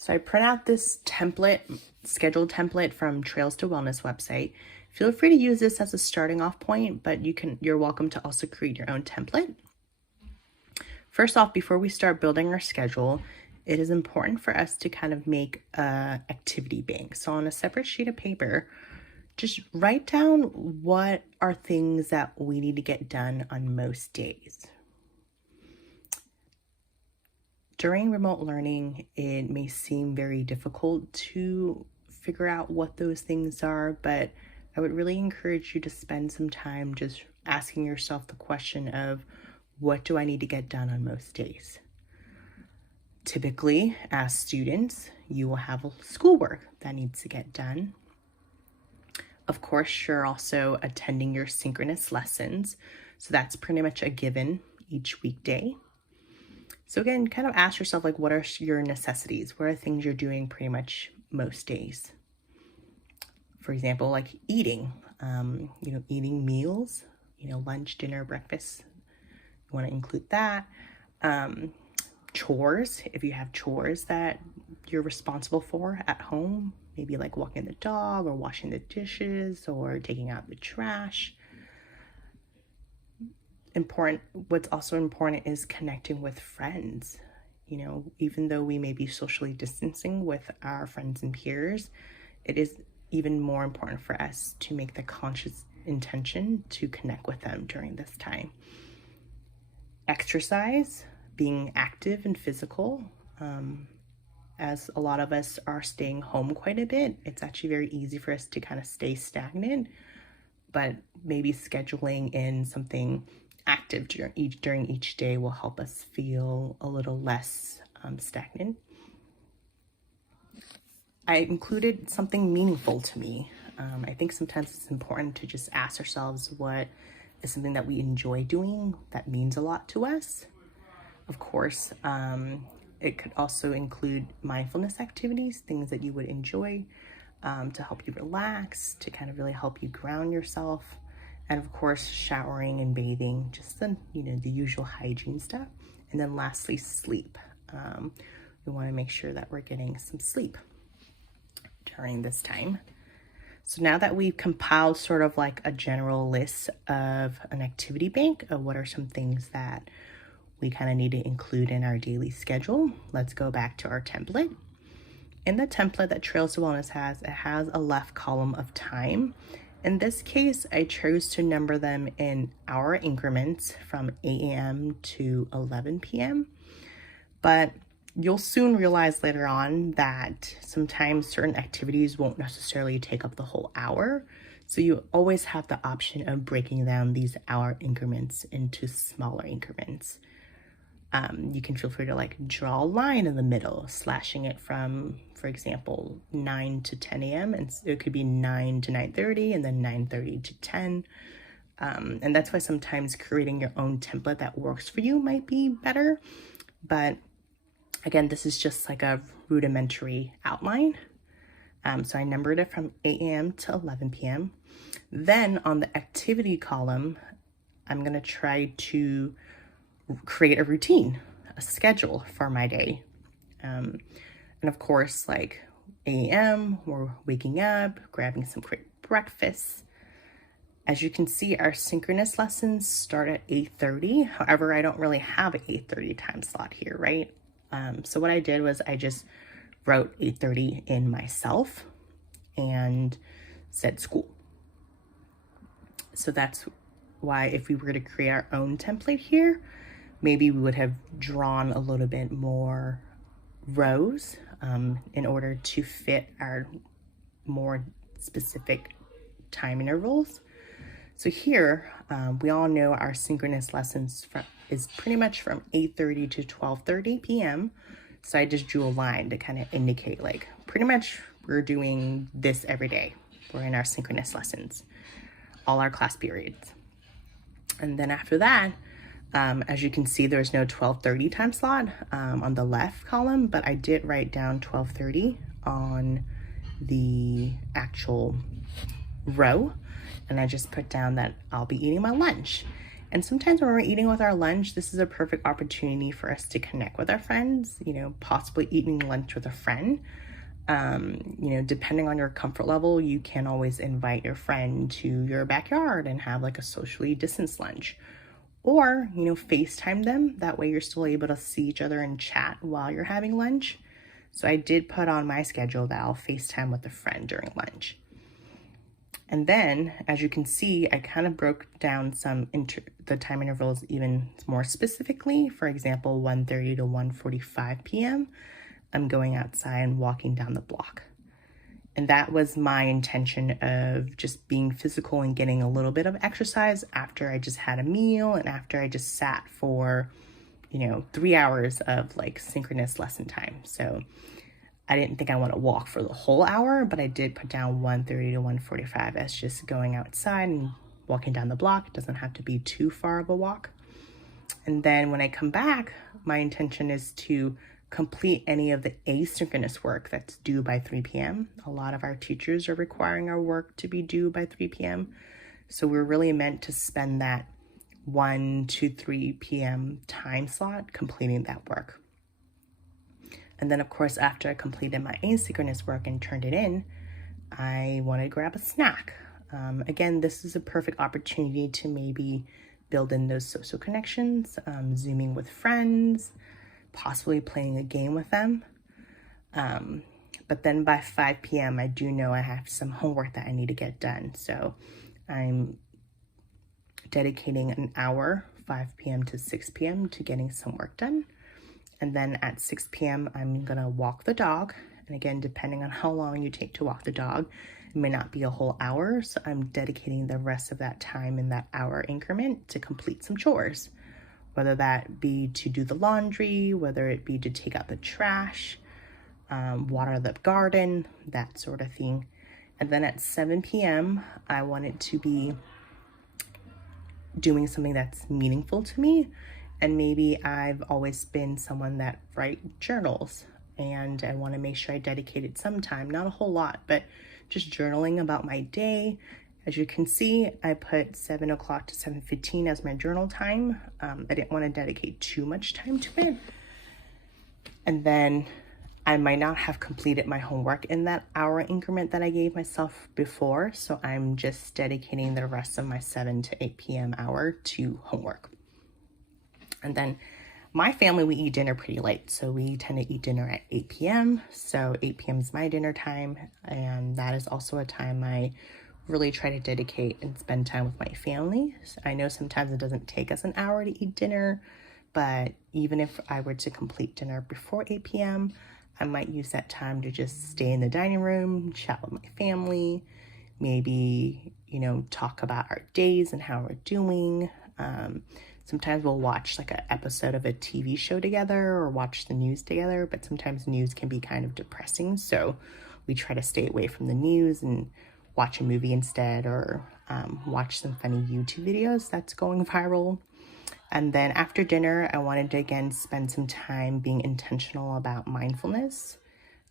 So I print out this template, schedule template from Trails to Wellness website. Feel free to use this as a starting off point, but you're welcome to also create your own template. First off, before we start building our schedule, it is important for us to kind of make a activity bank. So on a separate sheet of paper, just write down what are things that we need to get done on most days. During remote learning, it may seem very difficult to figure out what those things are, but I would really encourage you to spend some time just asking yourself the question of, what do I need to get done on most days? Typically, as students, you will have schoolwork that needs to get done. Of course, you're also attending your synchronous lessons, so that's pretty much a given each weekday. So again, kind of ask yourself, like, what are your necessities? What are things you're doing pretty much most days? For example, like eating, eating meals, lunch, dinner, breakfast. You want to include that. Chores, if you have chores that you're responsible for at home, maybe like walking the dog or washing the dishes or taking out the trash. What's also important is connecting with friends. Even though we may be socially distancing with our friends and peers, it is even more important for us to make the conscious intention to connect with them during this time. Exercise, being active and physical. As a lot of us are staying home quite a bit, it's actually very easy for us to kind of stay stagnant, but maybe scheduling in something active during each day will help us feel a little less stagnant. I included something meaningful to me. I think sometimes it's important to just ask ourselves what is something that we enjoy doing that means a lot to us. Of course, it could also include mindfulness activities, things that you would enjoy to help you relax, to kind of really help you ground yourself. And of course, showering and bathing, just the usual hygiene stuff. And then lastly, sleep. We want to make sure that we're getting some sleep during this time. So now that we've compiled sort of like a general list of an activity bank of what are some things that we kind of need to include in our daily schedule, let's go back to our template. In the template that Trails to Wellness has, it has a left column of time. In this case, I chose to number them in hour increments from 8 a.m. to 11 p.m. But you'll soon realize later on that sometimes certain activities won't necessarily take up the whole hour. So you always have the option of breaking down these hour increments into smaller increments. You can feel free to draw a line in the middle, slashing it from, for example, 9 to 10 a.m. And it could be 9 to 9:30 and then 9:30 to 10. And that's why sometimes creating your own template that works for you might be better. But again, this is just like a rudimentary outline. So I numbered it from 8 a.m. to 11 p.m. Then on the activity column, I'm going to try to create a routine, a schedule for my day. And of course, 8 a.m., we're waking up, grabbing some quick breakfast. As you can see, our synchronous lessons start at 8:30. However, I don't really have an 8:30 time slot here, right? So what I did was I just wrote 8:30 in myself and said school. So that's why if we were to create our own template here, maybe we would have drawn a little bit more rows in order to fit our more specific time intervals. So here, we all know our synchronous lessons is pretty much from 8:30 to 12:30 p.m. So I just drew a line to kind of indicate pretty much we're doing this every day. We're in our synchronous lessons, all our class periods. And then after that, as you can see, there's no 12:30 time slot on the left column, but I did write down 12:30 on the actual row. And I just put down that I'll be eating my lunch. And sometimes when we're eating with our lunch, this is a perfect opportunity for us to connect with our friends, possibly eating lunch with a friend. Depending on your comfort level, you can always invite your friend to your backyard and have like a socially distanced lunch. Or, FaceTime them. That way you're still able to see each other and chat while you're having lunch. So I did put on my schedule that I'll FaceTime with a friend during lunch. And then, as you can see, I kind of broke down the time intervals even more specifically. For example, 1:30 to 1:45 p.m., I'm going outside and walking down the block. And that was my intention of just being physical and getting a little bit of exercise after I just had a meal and after I just sat for, 3 hours of like synchronous lesson time. So I didn't think I want to walk for the whole hour, but I did put down 1:30 to 1:45 as just going outside and walking down the block. It doesn't have to be too far of a walk. And then when I come back, my intention is to complete any of the asynchronous work that's due by 3 p.m. A lot of our teachers are requiring our work to be due by 3 p.m. So we're really meant to spend that 1 to 3 p.m. time slot completing that work. And then, of course, after I completed my asynchronous work and turned it in, I wanted to grab a snack. Again, this is a perfect opportunity to maybe build in those social connections, Zooming with friends, possibly playing a game with them. But then by 5 p.m., I do know I have some homework that I need to get done. So I'm dedicating an hour, 5 p.m. to 6 p.m. to getting some work done. And then at 6 p.m., I'm gonna walk the dog. And again, depending on how long you take to walk the dog, it may not be a whole hour. So I'm dedicating the rest of that time in that hour increment to complete some chores, whether that be to do the laundry, whether it be to take out the trash, water the garden, that sort of thing. And then at 7 p.m., I want it to be doing something that's meaningful to me. And maybe I've always been someone that writes journals, and I want to make sure I dedicated some time, not a whole lot, but just journaling about my day. As you can see, I put 7 o'clock to 7:15 as my journal time. I didn't want to dedicate too much time to it. And then I might not have completed my homework in that hour increment that I gave myself before. So I'm just dedicating the rest of my 7 to 8 p.m. hour to homework. And then my family, we eat dinner pretty late. So we tend to eat dinner at 8 p.m. So 8 p.m. is my dinner time. And that is also a time I really try to dedicate and spend time with my family. So I know sometimes it doesn't take us an hour to eat dinner, but even if I were to complete dinner before 8 p.m., I might use that time to just stay in the dining room, chat with my family, maybe, talk about our days and how we're doing. Sometimes we'll watch like an episode of a TV show together or watch the news together, but sometimes news can be kind of depressing. So we try to stay away from the news and watch a movie instead, or watch some funny YouTube videos that's going viral. And then after dinner, I wanted to again spend some time being intentional about mindfulness.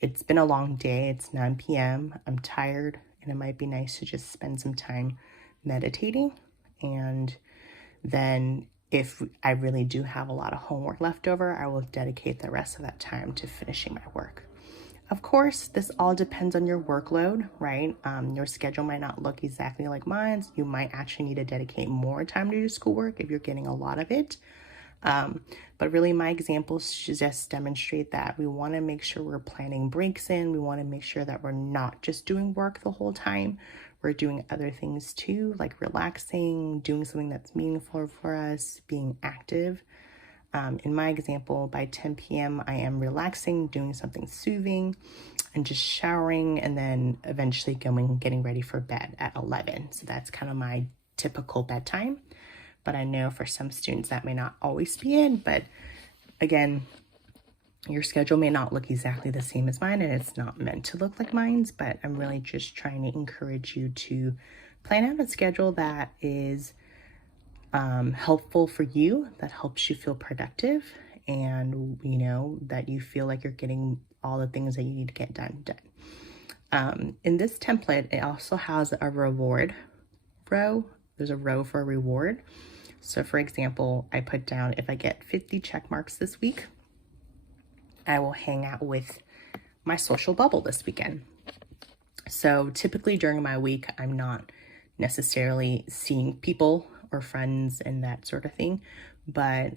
It's been a long day. It's 9 p.m. I'm tired, and it might be nice to just spend some time meditating. And then if I really do have a lot of homework left over, I will dedicate the rest of that time to finishing my work. Of course, this all depends on your workload, right? Your schedule might not look exactly like mine. You might actually need to dedicate more time to your schoolwork if you're getting a lot of it. But really my examples should just demonstrate that we want to make sure we're planning breaks in. We want to make sure that we're not just doing work the whole time. We're doing other things too, like relaxing, doing something that's meaningful for us, being active. In my example, by 10 p.m., I am relaxing, doing something soothing, and just showering, and then eventually getting ready for bed at 11. So that's kind of my typical bedtime. But I know for some students that may not always be it. But again, your schedule may not look exactly the same as mine, and it's not meant to look like mine's, but I'm really just trying to encourage you to plan out a schedule that is helpful for you, that helps you feel productive, and that you feel like you're getting all the things that you need to get done. In this template, it also has a reward row. There's a row for a reward. So for example, I put down if I get 50 check marks this week, I will hang out with my social bubble this weekend. So typically during my week, I'm not necessarily seeing people or friends and that sort of thing, but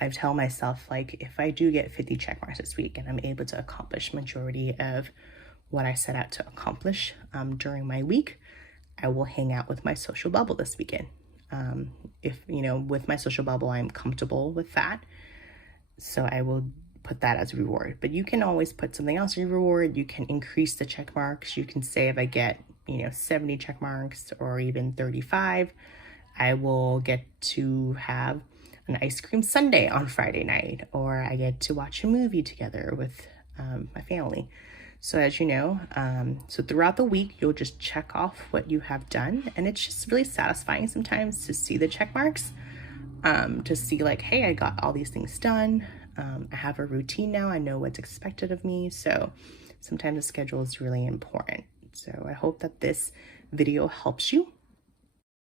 I tell myself, like, if I do get 50 check marks this week and I'm able to accomplish majority of what I set out to accomplish during my week, I will hang out with my social bubble this weekend. If, you know, with my social bubble, I'm comfortable with that, so I will put that as a reward. But you can always put something else as a reward. You can increase the check marks. You can say if I get, you know, 70 check marks or even 35, I will get to have an ice cream sundae on Friday night, or I get to watch a movie together with my family. So as you know, so throughout the week, you'll just check off what you have done. And it's just really satisfying sometimes to see the check marks, to see like, hey, I got all these things done. I have a routine now. I know what's expected of me. So sometimes the schedule is really important. So I hope that this video helps you.